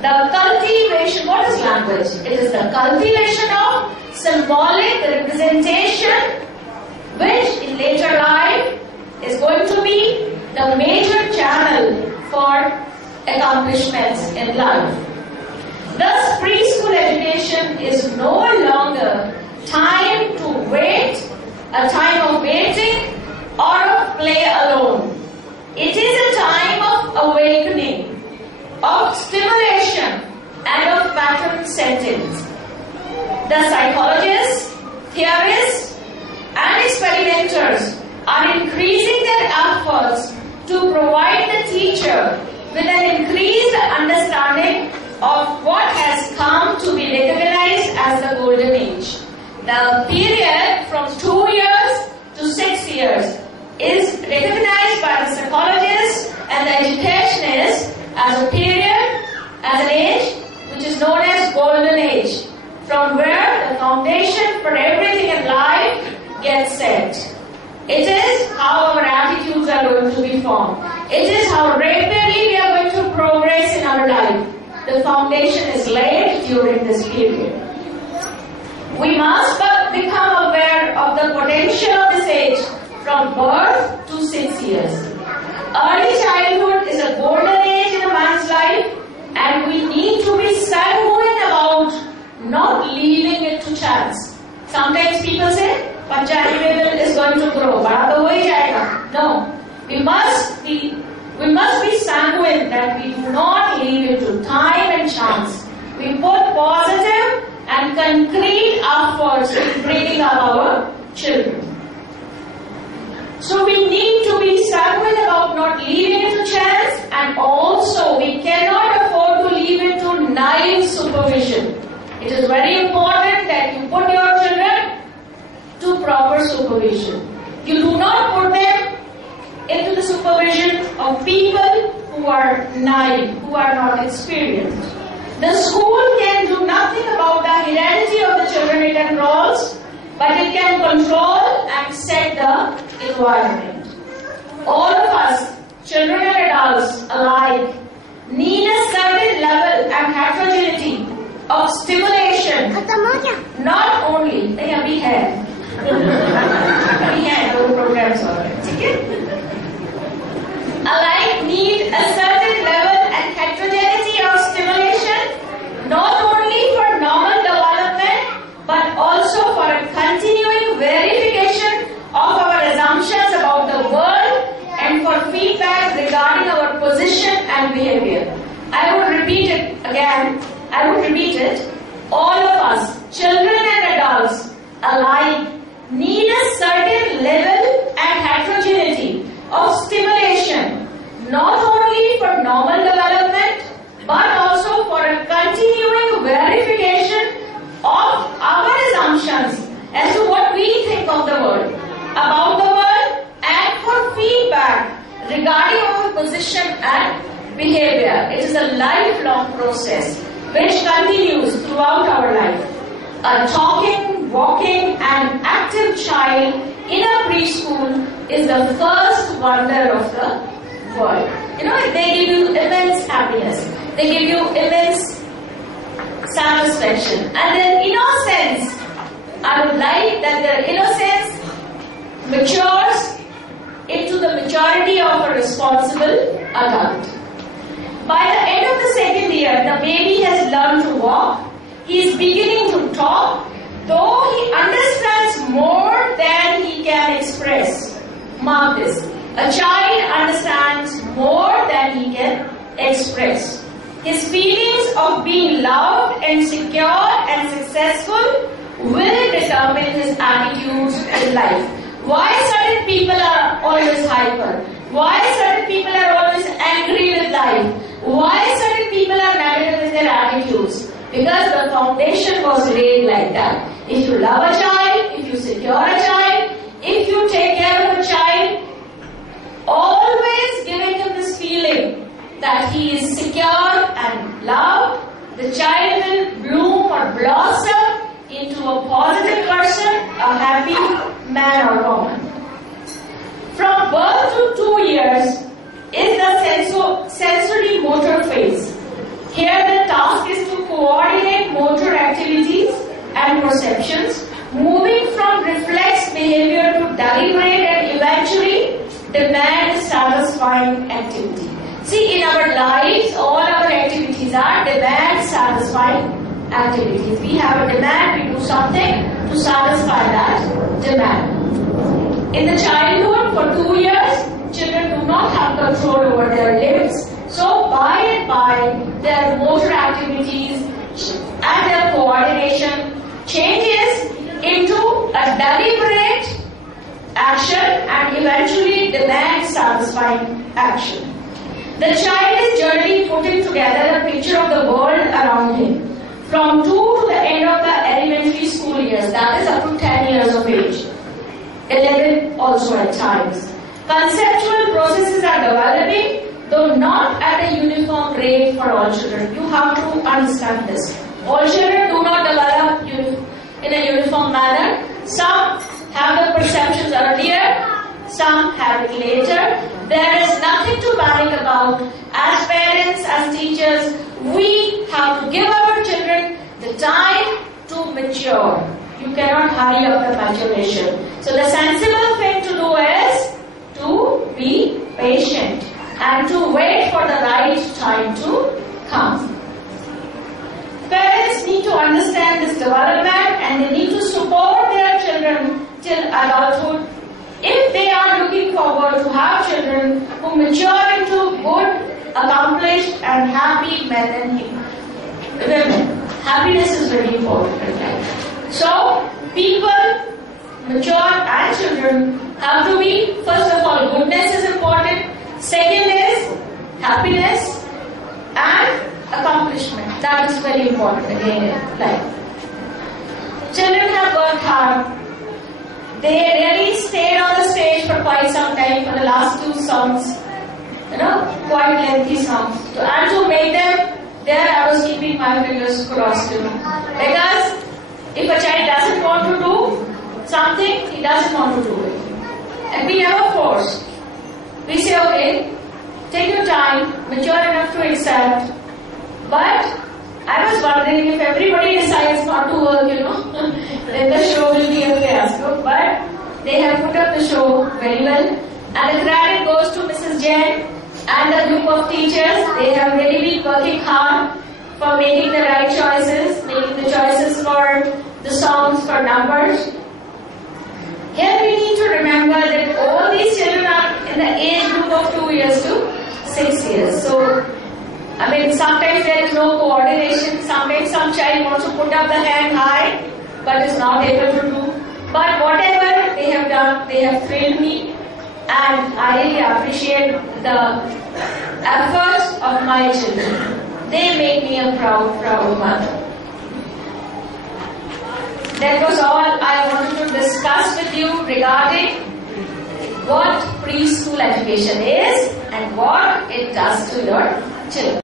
The cultivation, what is language? It is the cultivation of symbolic representation, which in later life is going to be the major channel for accomplishments in life. Thus, preschool education is no longer time to wait, a time of waiting or of play alone. It is a time of awakening, of stimulation and of pattern settings. The psychologists, theorists and experimenters are increasing their efforts to provide the teacher with an increased understanding of what has come to be recognized as the golden age. The period from 2 years to 6 years is recognized by the psychologists and the educationists as a period, as an age, which is known as golden age, from where the foundation for everything in life gets set. It is how our attitudes are going to be formed. It is how rapidly we are going to progress in our life. The foundation is laid during this period. We must become aware of the potential of this age from birth to 6 years. Early childhood is a golden age in a man's life, and we need to be sanguine about not leaving it to chance. Sometimes people say, "Bacha anyway is going to grow, bada to ho hi jayega." No, we must be sanguine that we do not leave it to time and chance. We put positive and concrete efforts in bringing up our children. So we need to be sanguine about not leaving it to chance, and also we cannot afford to leave it to naive supervision. It is very important that you put your children to proper supervision. You do not put them into the supervision of people who are naive, who are not experienced. The school can do nothing about the heredity of the children it enrolls, but it can control and set the environment. All of us, children and adults alike, need a certain level and heterogeneity of stimulation. Not only, we have those programs already. Alike need a certain level and heterogeneity of stimulation, not only for normal development, but also for a continuing verification of our assumptions about the world and for feedback regarding our position and behavior. I would repeat it again. All of us, children and adults alike, need a certain level and heterogeneity of stimulation, not only for normal development, but also for a continuing verification of our assumptions as to what we think of the world, about the world, and for feedback regarding our position and behavior. It is a lifelong process which continues throughout our life. A talking, walking, and active child in a preschool is the first wonder of the world. They give you immense happiness. They give you immense satisfaction. And their innocence, I would like that their innocence matures into the maturity of a responsible adult. By the end of the second year, the baby has learned to walk. He is beginning to talk, though he understands more than he can express. Mark this. A child understands more than he can express. His feelings of being loved and secure and successful will determine his attitudes in life. Why certain people are always hyper? Why certain people are always angry with life? Why certain people are negative with their attitudes? Because the foundation was laid like that. If you love a child, if you secure a child, if you take care of a child, always giving him this feeling that he is secure and loved, the child will bloom or blossom into a positive person, a happy man or woman. From birth to 2 years is the sensory motor phase. Here the motor activities and perceptions, moving from reflex behavior to deliberate and eventually demand satisfying activity. See, in our lives, all our activities are demand satisfying activities. We have a demand, we do something to satisfy that demand. In the childhood, for 2 years, children do not have control over their limbs. So, by and by, their motor activities and their coordination changes into a deliberate action and eventually demand satisfying action. The child is generally putting together a picture of the world around him from 2 to the end of the elementary school years, that is up to 10 years of age, 11 also at times. Conceptual processes are developing, though not at a uniform rate for all children. You have to understand this. All children do not develop in a uniform manner. Some have the perceptions earlier, some have it later. There is nothing to panic about. As parents, as teachers, we have to give our children the time to mature. You cannot hurry up the maturation. So the sensible thing to do is to be patient and to wait for the right time to come. Parents need to understand this development and they need to support their children till adulthood if they are looking forward to have children who mature into good, accomplished and happy men and women. Happiness is very important in life. So, people, mature and children have to be, first of all, goodness is important. Second is happiness and accomplishment. That is very important again in life. Children have worked hard. They really stayed on the stage for quite some time for the last 2 songs. Quite lengthy songs. And to make them, there I was keeping my fingers crossed. Because if a child doesn't want to do something, he doesn't want to do it. And we never force. We say, okay, take your time, mature enough to accept. But I was wondering if everybody decides not to work, then the show will be a fiasco. But they have put up the show very well. And the credit goes to Mrs. Jain and the group of teachers. They have really been working hard for making the right choices, making the choices for the songs, for numbers. Here we need to remember that all these children are in the age group of 2 years to 6 years. So, sometimes there is no coordination. Sometimes some child wants to put up the hand high, but is not able to do. But whatever they have done, they have thrilled me. And I really appreciate the efforts of my children. They make me a proud mother. That was all I wanted to discuss with you regarding what preschool education is and what it does to your children.